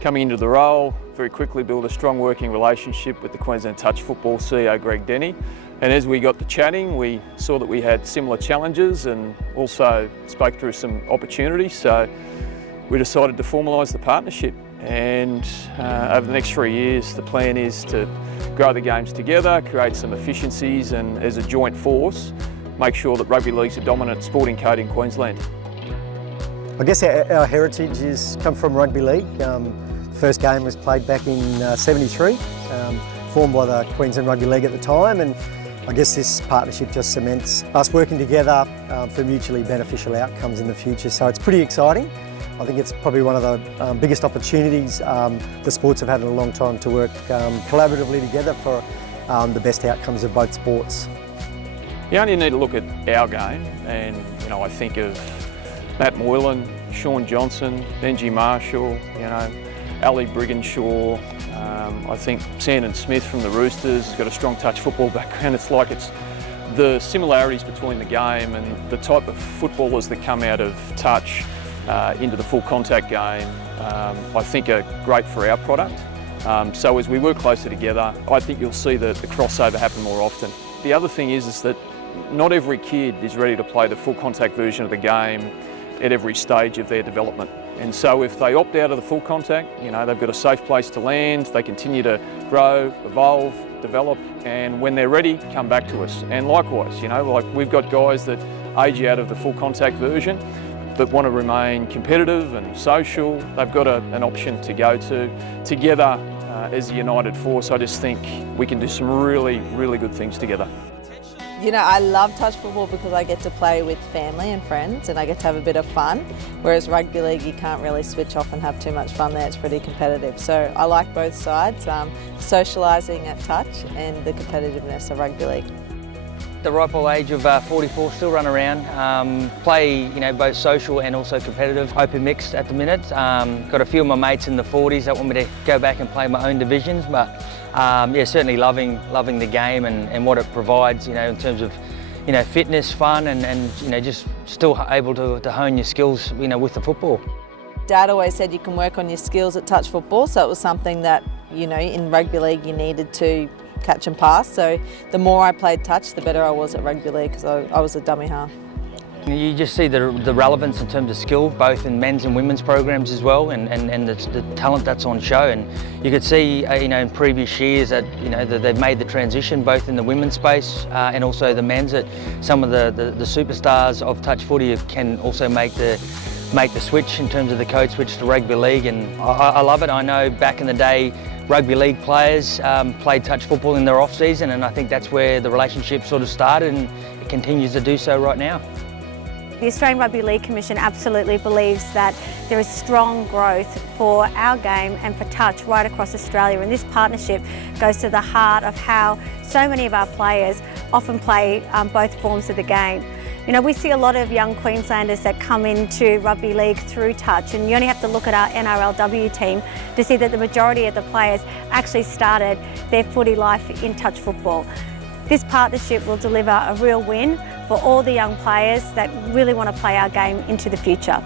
Coming into the role, very quickly built a strong working relationship with the Queensland Touch Football CEO Greg Denny. And as we got to chatting, we saw that we had similar challenges and also spoke through some opportunities. So we decided to formalise the partnership. And over the next 3 years, the plan is to grow the games together, create some efficiencies, and as a joint force, make sure that rugby league's a dominant sporting code in Queensland. I guess our heritage has come from rugby league. First game was played back in '73, formed by the Queensland Rugby League at the time, and I guess this partnership just cements us working together for mutually beneficial outcomes in the future. So it's pretty exciting. I think it's probably one of the biggest opportunities the sports have had in a long time to work collaboratively together for the best outcomes of both sports. You only need to look at our game, and I think of Matt Moylan, Sean Johnson, Benji Marshall, Ali Briganshaw. I think Sandon Smith from the Roosters has got a strong touch football background. It's the similarities between the game and the type of footballers that come out of touch into the full contact game, I think are great for our product. So as we work closer together, I think you'll see the crossover happen more often. The other thing is that not every kid is ready to play the full contact version of the game at every stage of their development. And so if they opt out of the full contact, they've got a safe place to land, they continue to grow, evolve, develop, and when they're ready, come back to us. And likewise, we've got guys that age out of the full contact version that want to remain competitive and social. They've got an option to go to. Together as a united force, I just think we can do some really, really good things together. I love touch football because I get to play with family and friends and I get to have a bit of fun, whereas rugby league you can't really switch off and have too much fun there, it's pretty competitive. So I like both sides, socialising at touch and the competitiveness of rugby league. The ripe old age of 44, still run around, play both social and also competitive, open mixed at the minute. Got a few of my mates in the 40s that want me to go back and play my own divisions, but certainly loving the game and what it provides, in terms of fitness, fun, and just still able to hone your skills, with the football. Dad always said you can work on your skills at touch football, so it was something that in rugby league you needed to catch and pass. So the more I played touch, the better I was at rugby league because I was a dummy half. You just see the relevance in terms of skill, both in men's and women's programs as well, and the talent that's on show. And you could see, in previous years that that they've made the transition both in the women's space and also the men's. That some of the superstars of touch footy can also make the switch in terms of the code switch to rugby league, and I love it. I know back in the day, rugby league players played touch football in their off season, and I think that's where the relationship sort of started, and it continues to do so right now. The Australian Rugby League Commission absolutely believes that there is strong growth for our game and for touch right across Australia, and this partnership goes to the heart of how so many of our players often play both forms of the game. We see a lot of young Queenslanders that come into rugby league through touch, and you only have to look at our NRLW team to see that the majority of the players actually started their footy life in touch football. This partnership will deliver a real win for all the young players that really want to play our game into the future.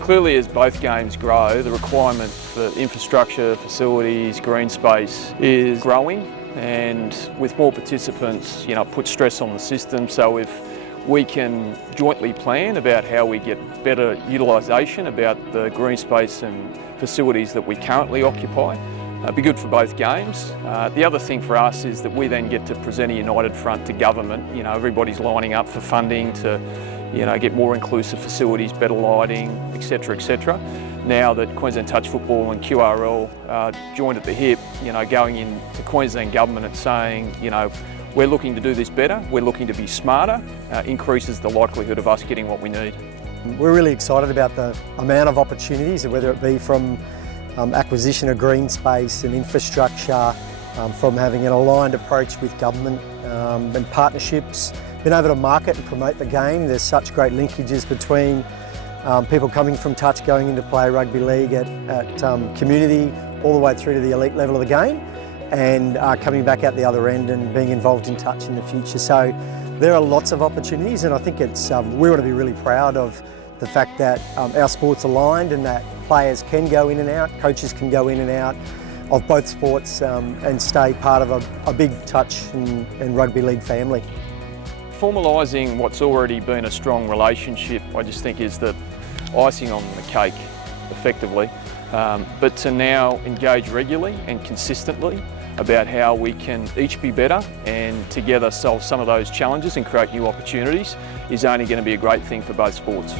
Clearly, as both games grow, the requirement for infrastructure, facilities, green space is growing, and with more participants, it puts stress on the system. So if we can jointly plan about how we get better utilisation about the green space and facilities that we currently occupy, it'd be good for both games. The other thing for us is that we then get to present a united front to government. Everybody's lining up for funding to get more inclusive facilities, better lighting, etc, etc. Now that Queensland Touch Football and QRL are joined at the hip, going into Queensland government and saying, we're looking to do this better, we're looking to be smarter, increases the likelihood of us getting what we need. We're really excited about the amount of opportunities, whether it be from acquisition of green space and infrastructure, from having an aligned approach with government and partnerships, being able to market and promote the game. There's such great linkages between people coming from touch going into play rugby league at community all the way through to the elite level of the game, and coming back out the other end and being involved in touch in the future. So there are lots of opportunities, and I think it's we want to be really proud of the fact that our sport's aligned and that players can go in and out, coaches can go in and out of both sports and stay part of a big touch and rugby league family. Formalising what's already been a strong relationship, I just think is the icing on the cake, effectively. But to now engage regularly and consistently about how we can each be better and together solve some of those challenges and create new opportunities is only going to be a great thing for both sports.